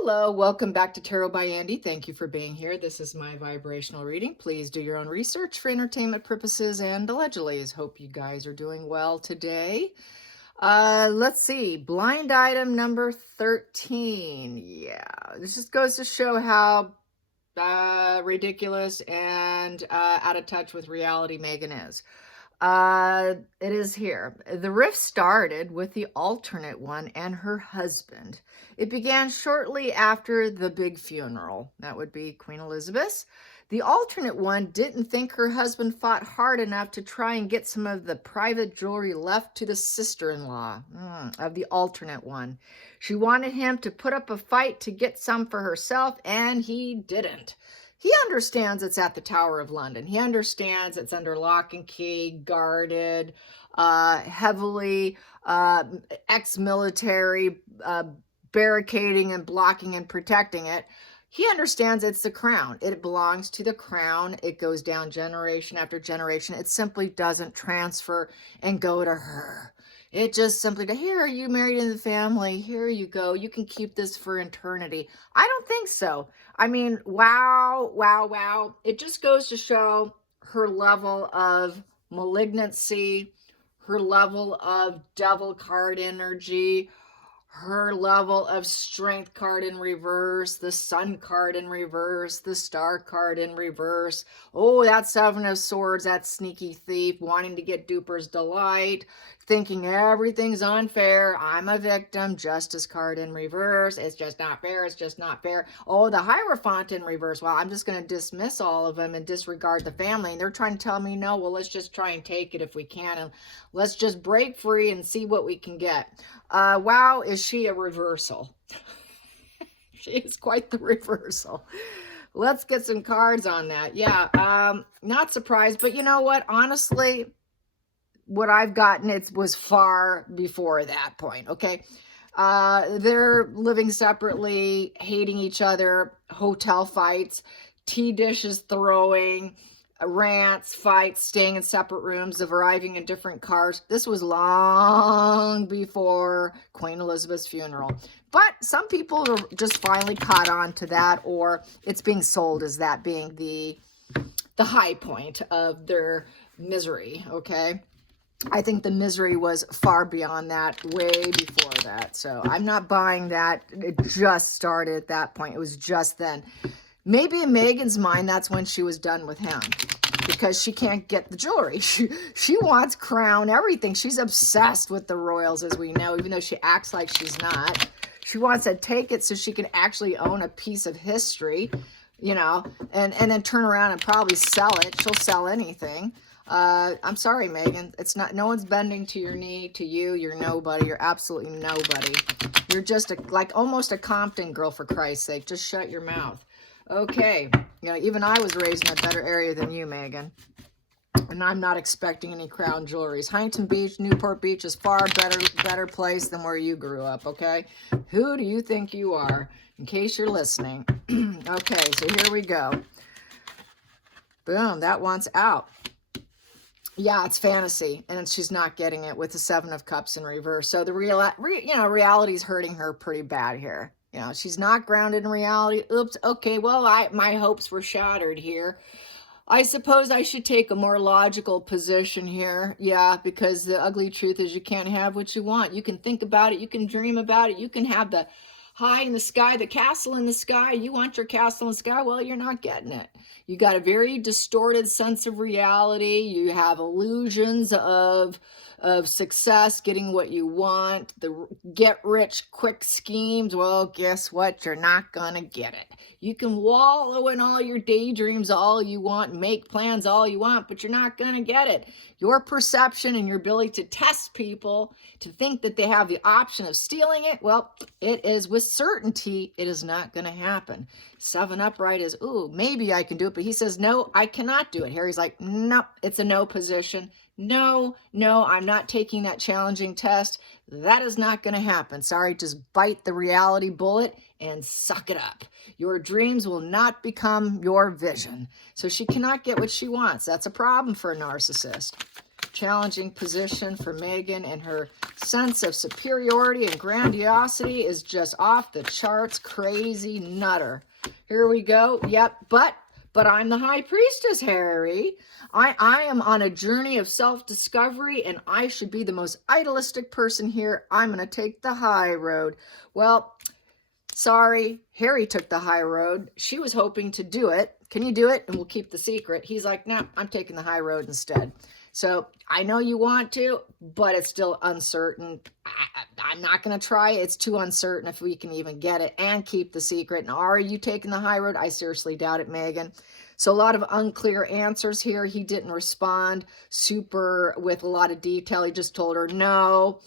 Hello, welcome back to Tarot by Andy. Thank you for being here. This is my vibrational reading. Please do your own research for entertainment purposes and allegedly. Hope you guys are doing well today. Let's see. Blind item number 13. Yeah, this just goes to show how ridiculous and out of touch with reality Meghan is. It is here. The rift started with the alternate one and her husband. It began shortly after the big funeral. That would be Queen Elizabeth. The alternate one didn't think her husband fought hard enough to try and get some of the private jewelry left to the sister-in-law of the alternate one. She wanted him to put up a fight to get some for herself, and he didn't. He understands it's at the Tower of London. He understands it's under lock and key, guarded, heavily ex-military, barricading and blocking and protecting it. He understands it's the crown. It belongs to the crown. It goes down generation after generation. It simply doesn't transfer and go to her. It just simply, here, you married in the family. Here you go. You can keep this for eternity. I don't think so. I mean, wow, wow, wow. It just goes to show her level of malignancy, her level of devil card energy, her level of strength card in reverse, the sun card in reverse, the star card in reverse. Oh, that seven of swords, that sneaky thief wanting to get duper's delight, thinking everything's unfair. I'm a victim. Justice card in reverse. It's just not fair. It's just not fair. Oh, the Hierophant in reverse. Well, I'm just going to dismiss all of them and disregard the family. And they're trying to tell me, no, well, let's just try and take it if we can. And let's just break free and see what we can get. Wow, is she a reversal? She is quite the reversal. Let's get some cards on that. Yeah, not surprised. But you know what? Honestly, what I've gotten, it was far before that point, okay? They're living separately, hating each other, hotel fights, tea dishes throwing, rants, fights, staying in separate rooms, of arriving in different cars. This was long before Queen Elizabeth's funeral. But some people are just finally caught on to that, or it's being sold as that being the high point of their misery, okay? I think the misery was far beyond that, way before that. So I'm not buying that. It just started at that point. It was just then. Maybe in Meghan's mind, that's when she was done with him, because she can't get the jewelry. She wants crown, everything. She's obsessed with the royals, as we know, even though she acts like she's not. She wants to take it so she can actually own a piece of history, you know, and then turn around and probably sell it. She'll sell anything. I'm sorry, Meghan. It's not, no one's bending to your knee, to you. You're nobody. You're absolutely nobody. You're just like almost a Compton girl, for Christ's sake. Just shut your mouth. Okay. You know, even I was raised in a better area than you, Meghan. And I'm not expecting any crown jewelries. Huntington Beach, Newport Beach is far better place than where you grew up, okay? Who do you think you are? In case you're listening. Okay, so here we go. Boom, that one's out. Yeah, it's fantasy, and she's not getting it with the Seven of Cups in reverse. So the reality's hurting her pretty bad here. You know, she's not grounded in reality. Oops, okay, well, my hopes were shattered here. I suppose I should take a more logical position here. Yeah, because the ugly truth is you can't have what you want. You can think about it. You can dream about it. You can have the high in the sky, the castle in the sky. You want your castle in the sky? Well, you're not getting it. You got a very distorted sense of reality. You have illusions of success, getting what you want, the get rich quick schemes. Well, guess what? You're not gonna get it. You can wallow in all your daydreams all you want, make plans all you want, but you're not gonna get it. Your perception and your ability to test people, to think that they have the option of stealing it, well, it is with certainty, it is not gonna happen. Seven upright is, ooh, maybe I can do it, but he says, no, I cannot do it. Harry's like, nope, it's a no position. No, I'm not taking that challenging test. That is not going to happen. Sorry, just bite the reality bullet and suck it up. Your dreams will not become your vision. So she cannot get what she wants. That's a problem for a narcissist. challenging position for Meghan, and her sense of superiority and grandiosity is just off the charts. Crazy nutter. Here we go. Yep, but I'm the high priestess, Harry. I am on a journey of self-discovery, and I should be the most idealistic person here. I'm going to take the high road. Well, sorry, Harry took the high road. She was hoping to do it. Can you do it? And we'll keep the secret. He's like, no, I'm taking the high road instead. So I know you want to, but it's still uncertain. I'm not going to try. It's too uncertain if we can even get it and keep the secret. And are you taking the high road? I seriously doubt it, Meghan. So a lot of unclear answers here. He didn't respond super with a lot of detail. He just told her, no,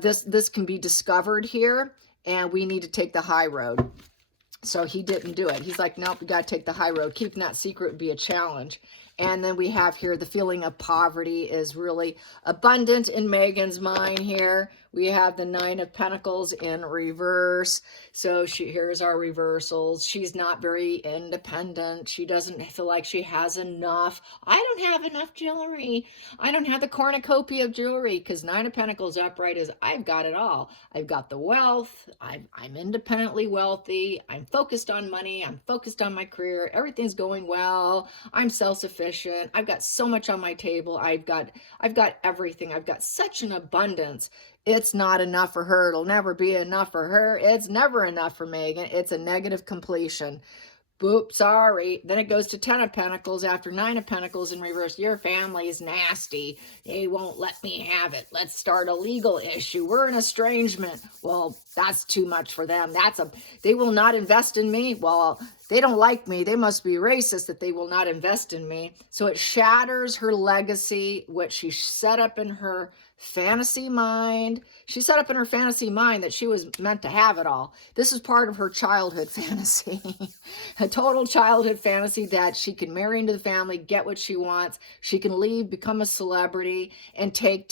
this can be discovered here, and we need to take the high road. So he didn't do it. He's like, nope, we got to take the high road. Keeping that secret would be a challenge. And then we have here the feeling of poverty is really abundant in Meghan's mind here. We have the Nine of Pentacles in reverse. So here's our reversals. She's not very independent. She doesn't feel like she has enough. I don't have enough jewelry. I don't have the cornucopia of jewelry, because Nine of Pentacles upright is I've got it all. I've got the wealth. I'm independently wealthy. I'm focused on money. I'm focused on my career. Everything's going well. I'm self-sufficient. I've got so much on my table. I've got everything. I've got such an abundance. It's not enough for her. It'll never be enough for her. It's never enough for Meghan. It's a negative completion. Boop, sorry. Then it goes to 10 of Pentacles after 9 of Pentacles in reverse. Your family is nasty. They won't let me have it. Let's start a legal issue. We're in estrangement. Well, that's too much for them. They will not invest in me. Well, they don't like me. They must be racist that they will not invest in me. So it shatters her legacy, what she set up in her fantasy mind. She set up in her fantasy mind that she was meant to have it all. This is part of her childhood fantasy. A total childhood fantasy that she can marry into the family, get what she wants. She can leave, become a celebrity, and take,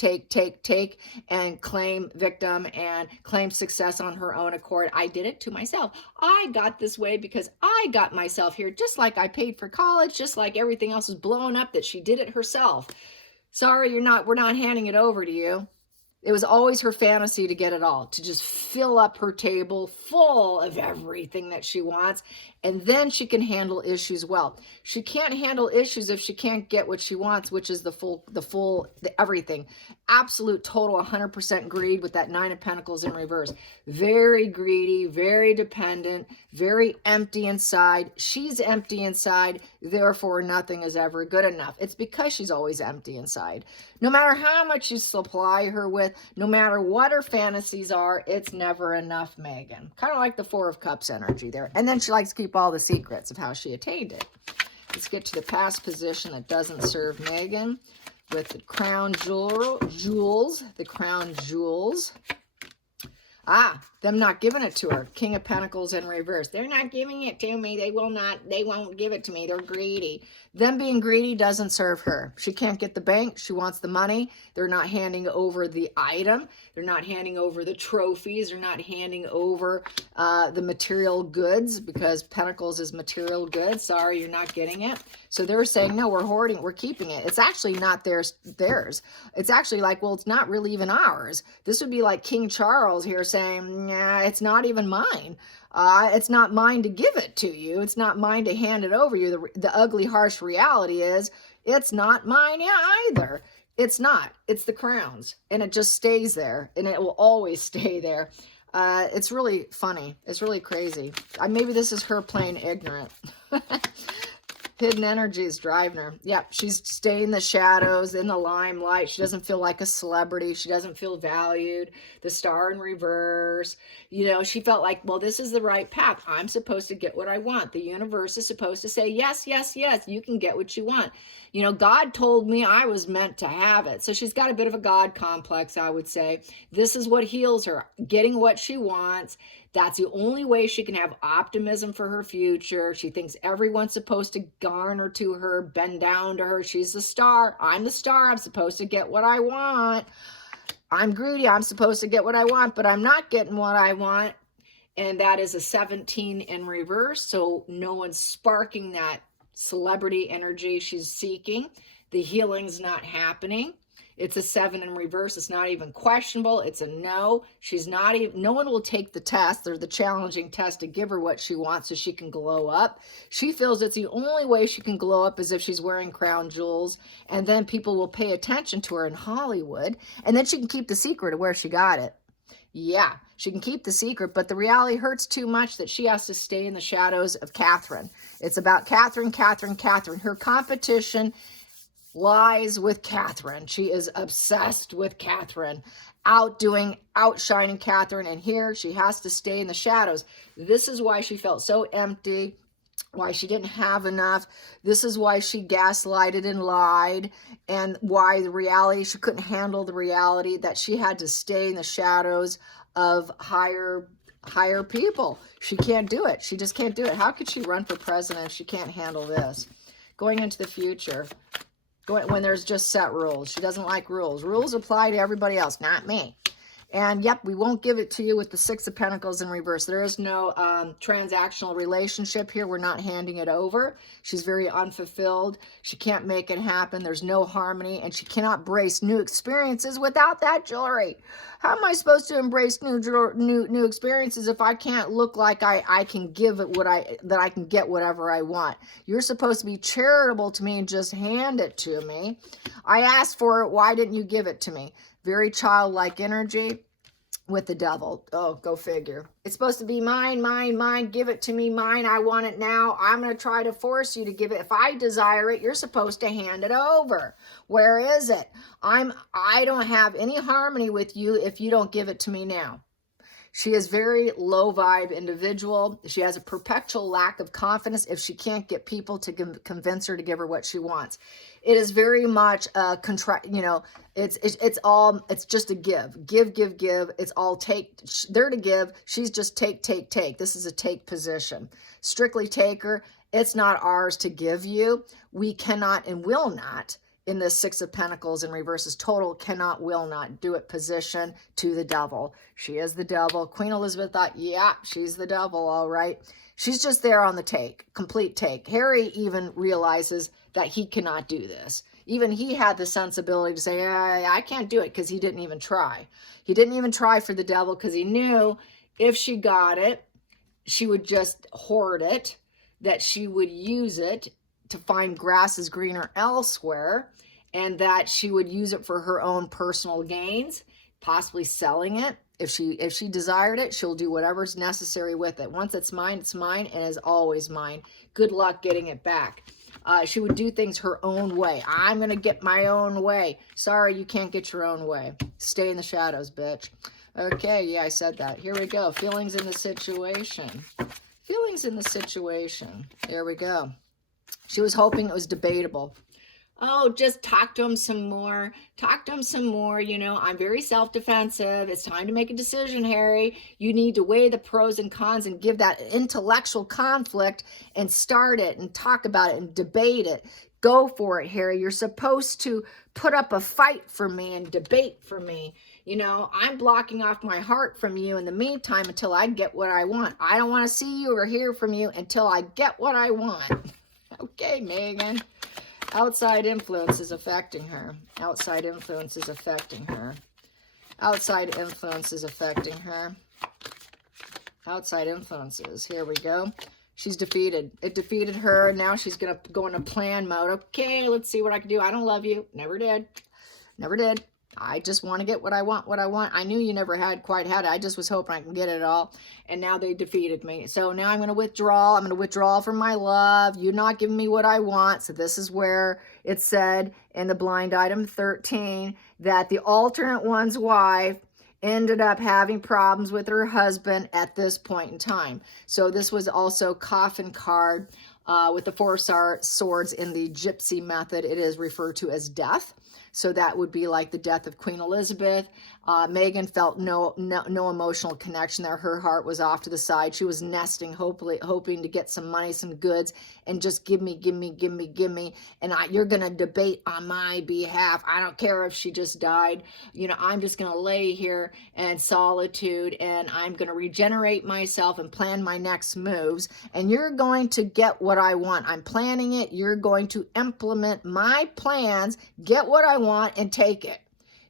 and claim victim and claim success on her own accord. I did it to myself. I got this way because I got myself here, just like I paid for college, just like everything else was blowing up, that she did it herself. Sorry, we're not handing it over to you. It was always her fantasy to get it all, to just fill up her table full of everything that she wants, and then she can handle issues well. She can't handle issues if she can't get what she wants, which is the everything. Absolute, total, 100% greed with that 9 of Pentacles in reverse. Very greedy, very dependent, very empty inside. She's empty inside, therefore nothing is ever good enough. It's because she's always empty inside. No matter how much you supply her with, no matter what her fantasies are, it's never enough, Meghan. Kind of like the 4 of Cups energy there. And then she likes to keep all the secrets of how she attained it. Let's get to the past position that doesn't serve Meghan with the crown jewels, the crown jewels. Them not giving it to her. King of Pentacles in reverse. They're not giving it to me. They won't give it to me. They're greedy. Them being greedy doesn't serve her. She can't get the bank. She wants the money. They're not handing over the item. They're not handing over the trophies. They're not handing over the material goods, because Pentacles is material goods. Sorry, you're not getting it. So they're saying, no, we're hoarding, we're keeping it. It's actually not theirs. It's actually like, well, it's not really even ours. This would be like King Charles here saying, nah, it's not even mine. It's not mine to give it to you. It's not mine to hand it over you. The ugly, harsh reality is it's not mine either. It's not. It's the crown's, and it just stays there, and it will always stay there. It's really funny. It's really crazy. Maybe this is her playing ignorant. Hidden energy is driving her. Yep, she's staying in the shadows, in the limelight. She doesn't feel like a celebrity. She doesn't feel valued. The star in reverse. You know, she felt like, well, this is the right path. I'm supposed to get what I want. The universe is supposed to say, yes, yes, yes, you can get what you want. You know, God told me I was meant to have it. So she's got a bit of a God complex, I would say. This is what heals her, getting what she wants. That's the only way she can have optimism for her future. She thinks everyone's supposed to garner to her, bend down to her. She's the star. I'm the star. I'm supposed to get what I want. I'm greedy. I'm supposed to get what I want, but I'm not getting what I want. And that is a 17 in reverse. So no one's sparking that celebrity energy she's seeking. The healing's not happening. It's a 7 in reverse. It's not even questionable. It's a no. She's not even, no one will take the test or the challenging test to give her what she wants so she can glow up. She feels it's the only way she can glow up is if she's wearing crown jewels, and then people will pay attention to her in Hollywood, and then she can keep the secret of where she got it. Yeah, she can keep the secret, but the reality hurts too much that she has to stay in the shadows of Catherine. It's about Catherine, Catherine, Catherine. Her competition lies with Catherine. She is obsessed with Catherine, outshining Catherine, and here she has to stay in the shadows. This is why she felt so empty, why she didn't have enough. This is why she gaslighted and lied, and why the reality, she couldn't handle the reality that she had to stay in the shadows of higher people. She can't do it. She just can't do it. How could she run for president if she can't handle this? Going into the future, when there's just set rules. She doesn't like rules. Rules apply to everybody else, not me. And yep, we won't give it to you with the 6 of Pentacles in reverse. There is no transactional relationship here. We're not handing it over. She's very unfulfilled. She can't make it happen. There's no harmony, and she cannot embrace new experiences without that jewelry. How am I supposed to embrace new experiences if I can't look like I can give it that I can get whatever I want? You're supposed to be charitable to me and just hand it to me. I asked for it. Why didn't you give it to me? Very childlike energy with the devil. Oh, go figure. It's supposed to be mine, mine, mine. Give it to me, mine. I want it now. I'm going to try to force you to give it. If I desire it, you're supposed to hand it over. Where is it? I don't have any harmony with you if you don't give it to me now. She is very low vibe individual. She has a perpetual lack of confidence if she can't get people to convince her to give her what she wants. It is very much a it's just a give. It's all take. They're to give. She's just take. This is a take position. Strictly taker. It's not ours to give you. We cannot and will not. In the 6 of Pentacles in reverse is total cannot, will not do it position to the devil. She is the devil. Queen Elizabeth thought, yeah, she's the devil, all right. She's just there on the take, complete take. Harry even realizes that he cannot do this. Even he had the sensibility to say, I can't do it, because he didn't even try. He didn't even try for the devil because he knew if she got it, she would just hoard it, that she would use it to find grass is greener elsewhere, and that she would use it for her own personal gains, possibly selling it. If she desired it, she'll do whatever's necessary with it. Once it's mine, and is always mine. Good luck getting it back. She would do things her own way. I'm going to get my own way. Sorry, you can't get your own way. Stay in the shadows, bitch. Okay, yeah, I said that. Here we go. Feelings in the situation. Feelings in the situation. Here we go. She was hoping it was debatable. Oh, just talk to him some more. Talk to him some more. You know, I'm very self-defensive. It's time to make a decision, Harry. You need to weigh the pros and cons and give that intellectual conflict and start it and talk about it and debate it. Go for it, Harry. You're supposed to put up a fight for me and debate for me. You know, I'm blocking off my heart from you in the meantime until I get what I want. I don't want to see you or hear from you until I get what I want. Okay, Meghan. Outside influence is affecting her. Outside influence is affecting her. Outside influence is affecting her. Outside influences. Here we go. She's defeated. It defeated her. Now she's going to go into plan mode. Okay, let's see what I can do. I don't love you. Never did. Never did. I just want to get what I want, I knew you never quite had it. I just was hoping I can get it all. And now they defeated me. So now I'm going to withdraw. I'm going to withdraw from my love. You're not giving me what I want. So this is where it said in the blind item 13 that the alternate one's wife ended up having problems with her husband at this point in time. So this was also coffin card with the 4 swords in the gypsy method. It is referred to as death. So that would be like the death of Queen Elizabeth. Meghan felt no emotional connection there. Her heart was off to the side. She was nesting, hoping to get some money, some goods, and just give me. And you're going to debate on my behalf. I don't care if she just died. You know, I'm just going to lay here in solitude, and I'm going to regenerate myself and plan my next moves. And you're going to get what I want. I'm planning it. You're going to implement my plans, get what I want, and take it.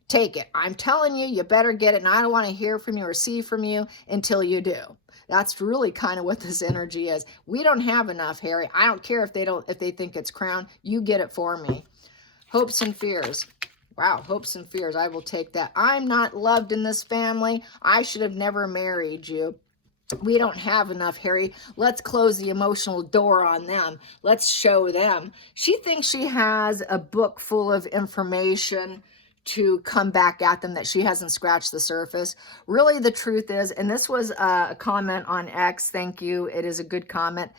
Take it. I'm telling you, you better get it. And I don't want to hear from you or see from you until you do. That's really kind of what this energy is. We don't have enough, Harry. I don't care if they think it's crown. You get it for me. Hopes and fears. Wow, hopes and fears. I will take that. I'm not loved in this family. I should have never married you. We don't have enough, Harry. Let's close the emotional door on them. Let's show them. She thinks she has a book full of information to come back at them that she hasn't scratched the surface. Really, the truth is, and this was a comment on X, thank you, it is a good comment,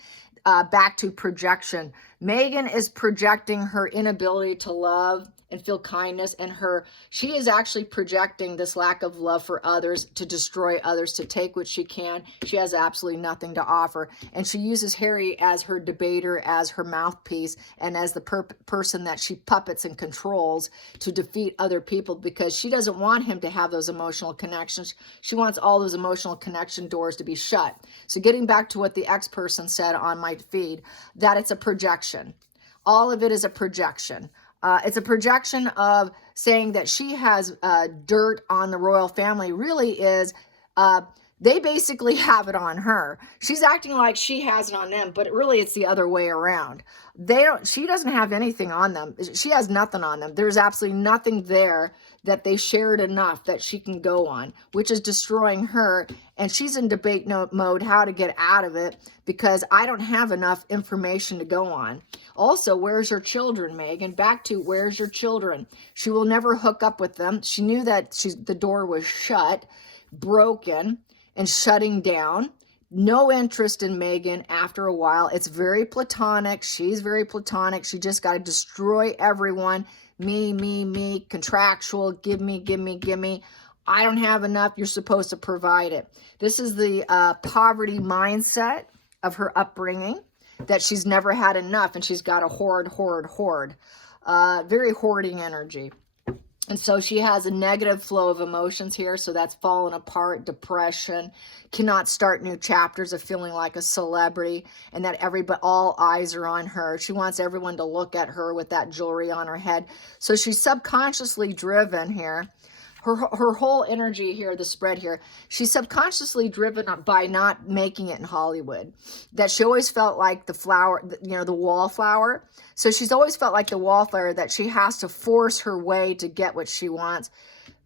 back to projection. Meghan is projecting her inability to love and feel kindness, and she is actually projecting this lack of love for others, to destroy others, to take what she can. She has absolutely nothing to offer, and she uses Harry as her debater, as her mouthpiece, and as the person that she puppets and controls to defeat other people, because she doesn't want him to have those emotional connections. She wants all those emotional connection doors to be shut. So getting back to what the X person said on my feed, that it's a projection. All of it is a projection. It's a projection of saying that she has dirt on the royal family. Really is, they basically have it on her. She's acting like she has it on them, but really it's the other way around. She doesn't have anything on them. She has nothing on them. There's absolutely nothing there that they shared enough that she can go on, which is destroying her. And she's in debate mode how to get out of it, because I don't have enough information to go on. Also, where's your children, Meghan? Back to where's your children? She will never hook up with them. She knew that the door was shut, broken, and shutting down. No interest in Meghan after a while. It's very platonic. She's very platonic. She just got to destroy everyone. Me, contractual, give me. I don't have enough. You're supposed to provide it. This is the poverty mindset of her upbringing, that she's never had enough, and she's got a hoard. Very hoarding energy. And so she has a negative flow of emotions here. So that's fallen apart, depression, cannot start new chapters of feeling like a celebrity, and that all eyes are on her. She wants everyone to look at her with that jewelry on her head. So she's subconsciously driven here. Her whole energy here, the spread here, she's subconsciously driven by not making it in Hollywood. That she always felt like the flower, the wallflower. So she's always felt like the wallflower, that she has to force her way to get what she wants.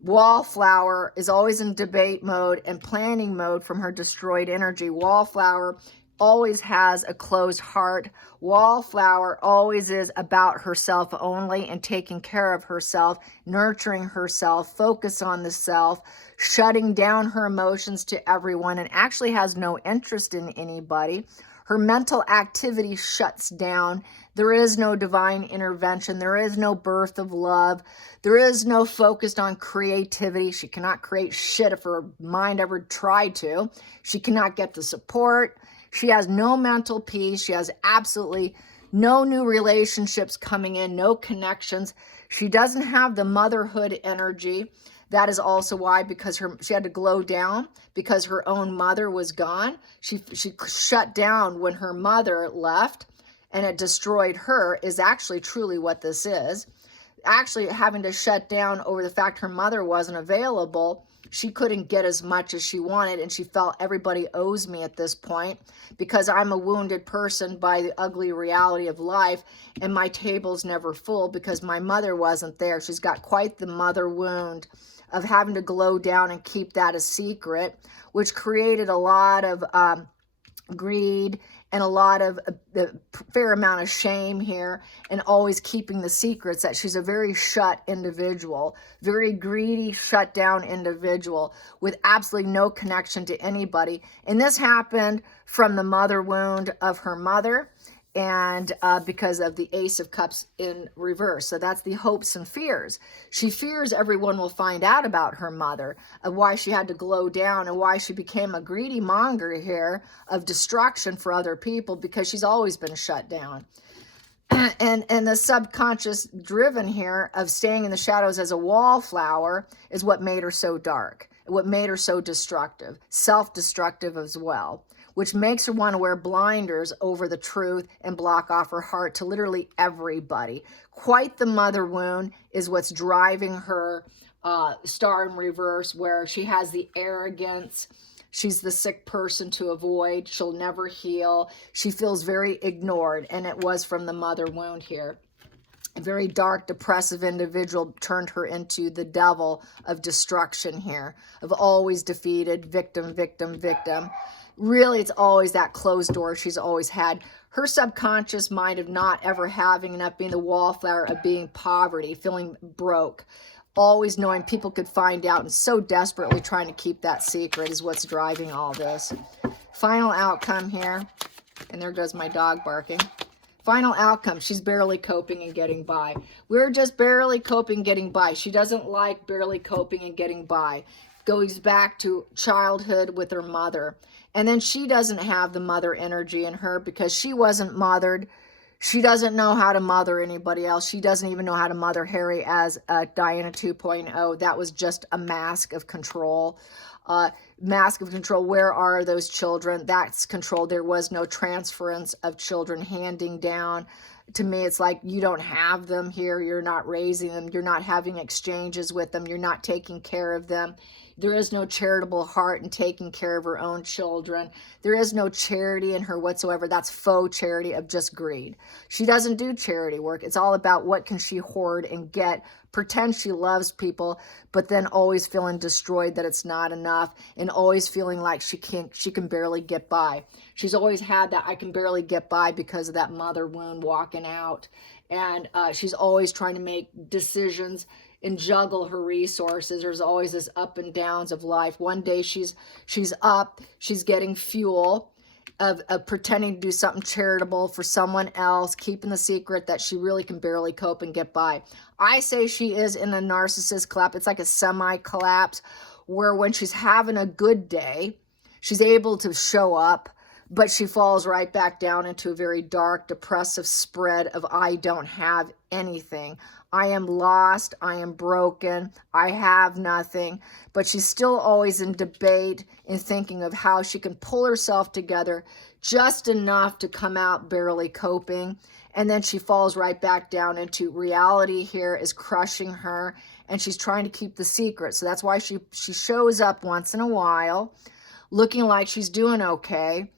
Wallflower is always in debate mode and planning mode from her destroyed energy. Wallflower always has a closed heart. Wallflower always is about herself only and taking care of herself, nurturing herself, focus on the self, shutting down her emotions to everyone, and actually has no interest in anybody. Her mental activity shuts down. There is no divine intervention. There is no birth of love. There is no focus on creativity. She cannot create shit if her mind ever tried to. She cannot get the support. She has no mental peace. She has absolutely no new relationships coming in, no connections. She doesn't have the motherhood energy. That is also why, because she had to glow down because her own mother was gone. She shut down when her mother left, and it destroyed her, is actually truly what this is. Actually having to shut down over the fact her mother wasn't available. She couldn't get as much as she wanted, and she felt everybody owes me at this point because I'm a wounded person by the ugly reality of life, and my table's never full because my mother wasn't there. She's got quite the mother wound of having to glow down and keep that a secret, which created a lot of greed and a lot of a fair amount of shame here, and always keeping the secrets, that she's a very shut individual, very greedy, shut down individual with absolutely no connection to anybody. And this happened from the mother wound of her mother, and because of the Ace of Cups in reverse. So that's the hopes and fears. She fears everyone will find out about her mother, of why she had to glow down and why she became a greedy monger here of destruction for other people, because she's always been shut down. And the subconscious driven here of staying in the shadows as a wallflower is what made her so dark, what made her so destructive, self-destructive as well, which makes her want to wear blinders over the truth and block off her heart to literally everybody. Quite the mother wound is what's driving her star in reverse, where she has the arrogance. She's the sick person to avoid. She'll never heal. She feels very ignored, and it was from the mother wound here. A very dark, depressive individual turned her into the devil of destruction here, of always defeated, victim, victim, victim. Really, it's always that closed door she's always had. Her subconscious mind of not ever having enough, being the wallflower of being poverty, feeling broke, always knowing people could find out, and so desperately trying to keep that secret is what's driving all this. Final outcome here, and there goes my dog barking. Final outcome, she's barely coping and getting by. We're just barely coping, getting by. She doesn't like barely coping and getting by. Goes back to childhood with her mother. And then she doesn't have the mother energy in her because she wasn't mothered. She doesn't know how to mother anybody else. She doesn't even know how to mother Harry as Diana 2.0. That was just a mask of control. Mask of control. Where are those children? That's control. There was no transference of children handing down. To me, it's like you don't have them here. You're not raising them. You're not having exchanges with them. You're not taking care of them. There is no charitable heart in taking care of her own children. There is no charity in her whatsoever. That's faux charity of just greed. She doesn't do charity work. It's all about what can she hoard and get, pretend she loves people, but then always feeling destroyed that it's not enough, and always feeling like she can barely get by. She's always had that I can barely get by because of that mother wound walking out. And she's always trying to make decisions and juggle her resources. There's always this up and downs of life. One day she's up, she's getting fuel of pretending to do something charitable for someone else, keeping the secret that she really can barely cope and get by. I say she is in a narcissist collapse. It's like a semi-collapse, where when she's having a good day, she's able to show up, but she falls right back down into a very dark, depressive spread of I don't have anything. I am lost. I am broken. I have nothing. But she's still always in debate and thinking of how she can pull herself together just enough to come out barely coping. And then she falls right back down into reality here is crushing her, and she's trying to keep the secret. So that's why she shows up once in a while looking like she's doing okay,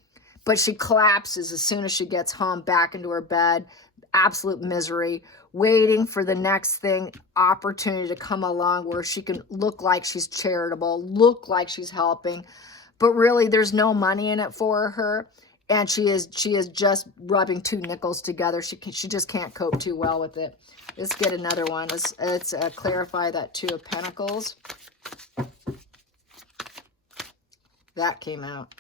but she collapses as soon as she gets home, back into her bed, absolute misery, waiting for the next opportunity to come along where she can look like she's charitable, look like she's helping, but really there's no money in it for her, and she is just rubbing two nickels together. She just can't cope too well with it. Let's get another one. Let's clarify that Two of Pentacles. That came out.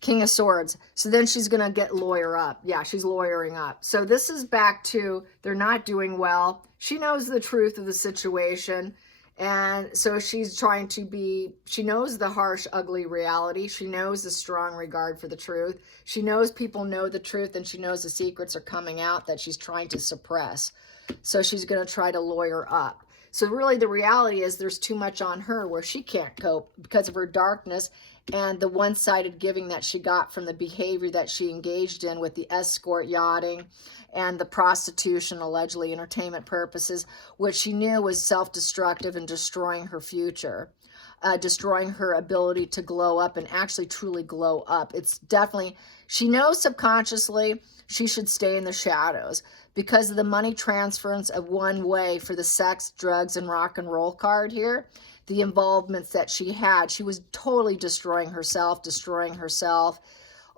King of Swords. So then she's going to get lawyer up. Yeah, she's lawyering up. So this is back to they're not doing well. She knows the truth of the situation. And so she's trying to be, she knows the harsh, ugly reality. She knows the strong regard for the truth. She knows people know the truth, and she knows the secrets are coming out that she's trying to suppress. So she's going to try to lawyer up. So really the reality is there's too much on her where she can't cope because of her darkness and the one-sided giving that she got from the behavior that she engaged in with the escort yachting and the prostitution, allegedly entertainment purposes, which she knew was self-destructive and destroying her future, destroying her ability to glow up and actually truly glow up. It's definitely, she knows subconsciously she should stay in the shadows because of the money transference of one way for the sex, drugs, and rock and roll card here. The involvements that she had, she was totally destroying herself,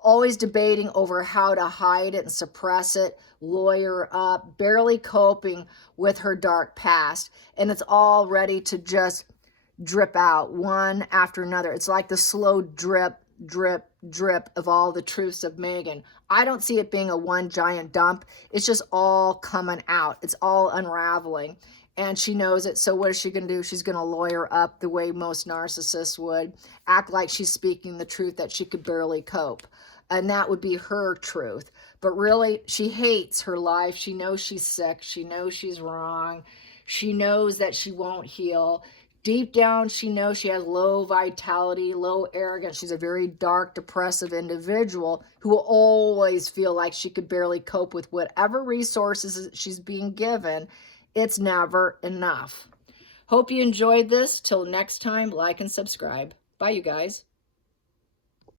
always debating over how to hide it and suppress it, lawyer up, barely coping with her dark past. And it's all ready to just drip out one after another. It's like the slow drip drip, drip of all the truths of Meghan. I don't see it being a one giant dump. It's just all coming out. It's all unraveling. And she knows it. So what is she going to do? She's going to lawyer up the way most narcissists would, act like she's speaking the truth that she could barely cope. And that would be her truth. But really, she hates her life. She knows she's sick. She knows she's wrong. She knows that she won't heal. Deep down, she knows she has low vitality, low arrogance. She's a very dark, depressive individual who will always feel like she could barely cope with whatever resources she's being given. It's never enough. Hope you enjoyed this. Till next time, like and subscribe. Bye, you guys.